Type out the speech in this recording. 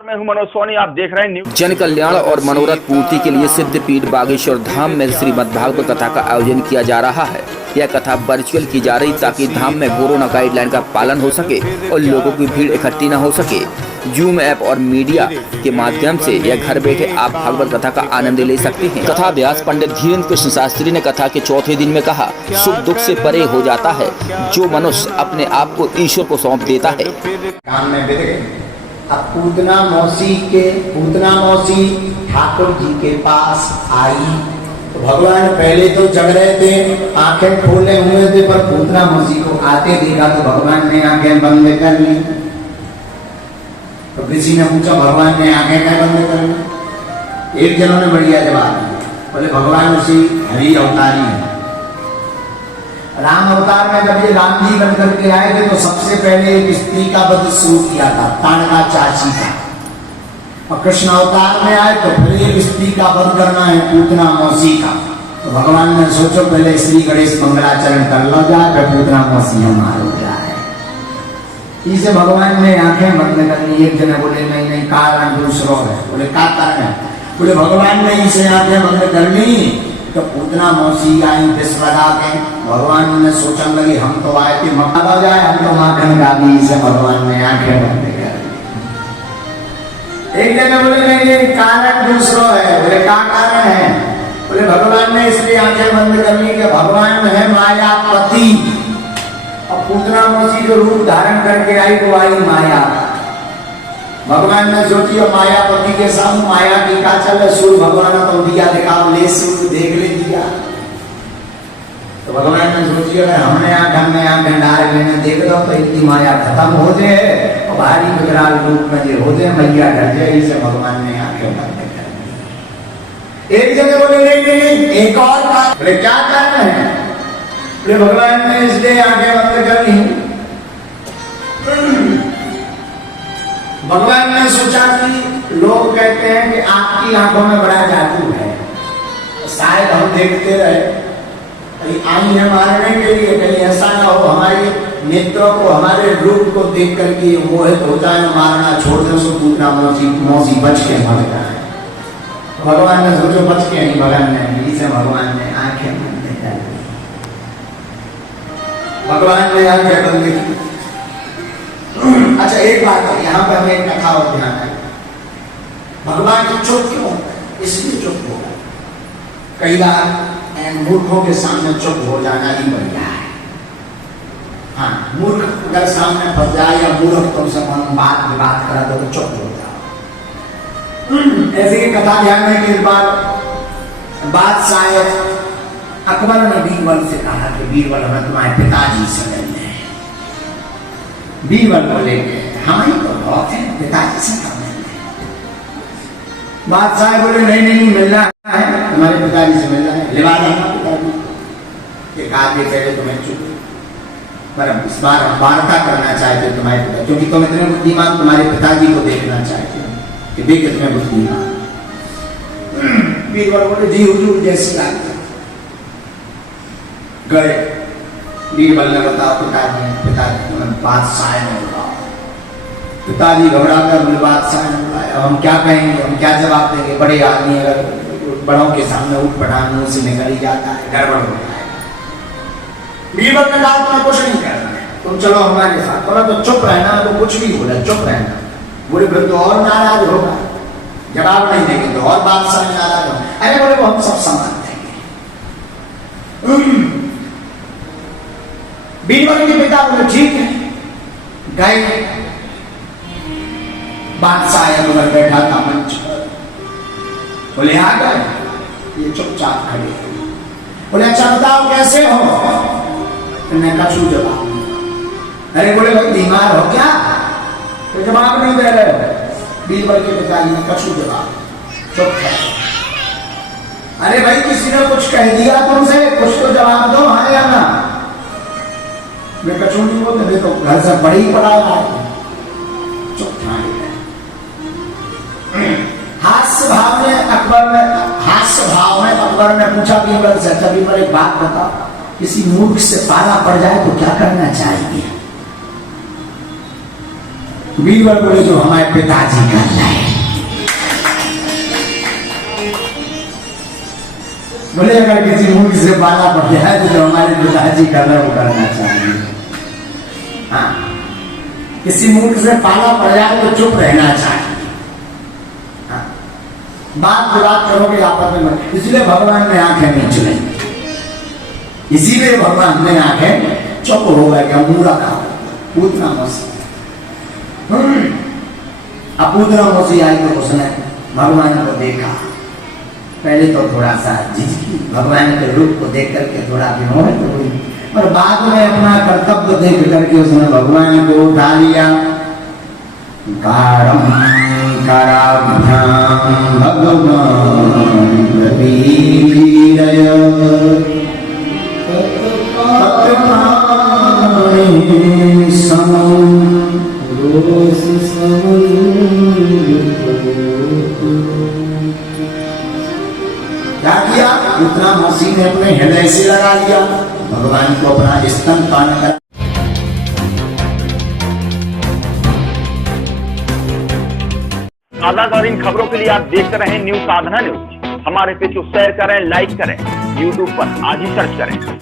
मैं हूं मनोज सोनी, आप देख रहे हैं न्यूज। जन कल्याण और मनोरथ पूर्ति के लिए सिद्धपीठ बागेश्वर धाम में श्रीमद् भागवत कथा का आयोजन किया जा रहा है। यह कथा वर्चुअल की जा रही ताकि धाम में कोरोना गाइडलाइन का पालन हो सके और लोगों की भीड़ इकट्ठी न हो सके। जूम ऐप और मीडिया के माध्यम से यह घर बैठे आप भागवत कथा का आनंद ले सकते हैं। कथा व्यास पंडित धीरेन्द्र कृष्ण शास्त्री ने कथा के चौथे दिन में कहा, सुख दुख से परे हो जाता है जो मनुष्य अपने आप को ईश्वर को सौंप देता है। अब पूतना मौसी ठाकुर जी के पास आई तो भगवान पहले तो जग रहे थे, आंखें खोले हुए थे, पर पूतना मौसी को आते देखा तो भगवान ने आंखें बंद कर ली। तो किसी ने पूछा भगवान ने आंखें क्या बंद कर ली? एक जनों ने बढ़िया जवाब दिया, बोले भगवान उसी हरि अवतारी है। राम अवतार में जब ये राम जी बन करके आए थे तो सबसे पहले एक स्त्री का वध शुरू किया था, तानका चाची का। और कृष्ण अवतार में आए तो फिर एक स्त्री का वध करना है, पूतना मौसी का। तो भगवान ने सोचो पहले श्री गणेश मंगलाचरण कर लो जाए, फिर पूतना मौसी हमारा हो जाए। इसे भगवान ने आंखें बंद कर ली। एक जने बोले नहीं नहीं कारण दूसरा है। बोले क्या कारण है? बोले भगवान ने इसे आंखें बंद कर ली तो पूतना मौसी आई विष लगा के। भगवान ने सोचने लगे हम तो आए थे मक्का हो जाए, हम तो माखन खा दी। से भगवान ने आंखें बंद कर दी। एक जगह बोले नहीं कारण दूसरा है। बोले क्या कारण है? बोले भगवान ने इसलिए आंखें बंद कर ली कि भगवान है मायापति। और पूतना मौसी जो रूप धारण करके आई वो आई माया। भगवान ने सोची और मायापति के सामने माया की का चल सूर्य भगवान तो दिया दिखाओ ले सूर्य देख ले दिया। तो भगवान ने सोची हमने आंखें डाल लेने देख दो तो इनकी माया खत्म हो जाए और भारी विकराल रूप में जो हो जाए मैया डर जाए। इसे भगवान ने आंखें बंद कर दी। एक जगह बोले नहीं एक और कारण। क्या कारण है? बोले भगवान ने इसलिए आंखें बंद कर ली, भगवान ने सोचा कि लोग कहते हैं कि आपकी आंखों में बड़ा जादू है, शायद हम देखते रहे, कहीं आई है मारने के लिए, कहीं ऐसा ना हो हमारे नेत्रों को हमारे रूप को देख करके मोहित हो जाए, मारना छोड़ दे। सो पूतना मौसी बच के मर जाए। भगवान ने सोचो बच के नहीं, भगवान ने इसे भगवान ने आंखें बंद कर दी। भगवान ने आंखें बंद की। अच्छा एक बात है, यहाँ पर हमें एक कथा और ध्यान है। भगवान चुप क्यों? इसलिए चुप हो गए। कई बार मूर्खों के सामने चुप हो जाना ही बढ़िया है। हाँ, मूर्ख अगर सामने फंस जाए या मूर्ख तुमसे बात करा दो तो चुप हो जाओ। ऐसी की कथा ध्यान में कि इस बार बादशाह अकबर ने बीरबल से कहा कि बीरबल हमें तुम्हारे पिताजी से मिलने। बीरबल बोले हमारी तो बहुत है, पिताजी से कब मिलने? बादशाह बोले नहीं मिलना है, तुम्हारे पिताजी से मिलना है। लिवा देना पिताजी। एक आदमी पहले तुम्हें चुप, पर इस बार वार्ता करना चाहते तुम्हारे पिता, क्योंकि तुम इतने बुद्धिमान, तुम्हारे पिताजी को देखना चाहते हो कि देखे तुम्हें बुद्धिमान। बीरबल बोले जी हुजूर जैसी बात गए। बीरबल ने बताया पिताजी बादशाह ने बुलाया। पिताजी घबरा कर बोले बादशाह ने बुलाया, हम क्या कहेंगे, हम क्या जवाब देंगे? बड़े आदमी अगर बड़ों के सामने उठ पटांग मुंह से निकल ही जाता है, गड़बड़ हो जाएगा। बीरबल ने कहा तुम्हें कुछ नहीं करना है, तुम चलो हमारे साथ। बोला तो चुप रहना, तो कुछ भी बोला चुप रहना। बोले फिर तो और नाराज होगा, जवाब नहीं देंगे तो और बादशाह नाराज होगा। अरे बोले वो हम सब संभाल देंगे। बीरबल के पिता बोले ठीक है। गए, बादशाह अकबर बैठा था मंच पर। बोले आ गए, ये चुपचाप खड़े। बोले अच्छा बताओ कैसे हो? तुमने कछु जवाब नहीं। अरे बोले भाई बीमार हो क्या? तो जवाब नहीं दे रहे। बीरबल के पिताजी ने कछु जवाब, चुप है। अरे भाई किसी ने कुछ कह दिया तुमसे, कुछ तो जवाब दो, हाँ या ना? मैं कछु नहीं बोलते, देखो घर से बड़ी पड़ा है। चुप हास्य भाव में अकबर ने पूछा बीरबल से, अच्छा बीरबल एक बात बताओ, किसी मूर्ख से पाला पड़ जाए तो क्या करना चाहिए? बीरबल बोले जो हमारे पिताजी कर रहे हैं। बोले अगर किसी मूर्ख से पाला पड़ जाए तो जो हमारे पिताजी कर रहे वो करना चाहिए। हाँ, किसी मूर्ख से पाला पड़ जाए तो चुप रहना चाहिए। हाँ, बात विवाद करोगे आपस में, इसलिए भगवान ने आंखें नहीं चुनाई, इसीलिए भगवान ने आंखें चुप हो गया। मूरा का पूतना मौसी, अब पूतना मौसी आई तो उसने भगवान को देखा, पहले तो थोड़ा सा झिझकी, भगवान के रूप को देख करके थोड़ा विमोहित हुई, और बाद में अपना कर्तव्य देख करके उसने भगवान को उठा लिया। कारम कराभ्याम भगवान प्रवीरय क्या किया? उतना मसीह ने अपने हृदय से लगा लिया, भगवान को अपना स्तन पान कर। ताज़ा और इन खबरों के लिए आप देखते रहें न्यूज़ साधना न्यूज। हमारे पेज को शेयर करें, लाइक करें, यूट्यूब पर आज ही सर्च करें।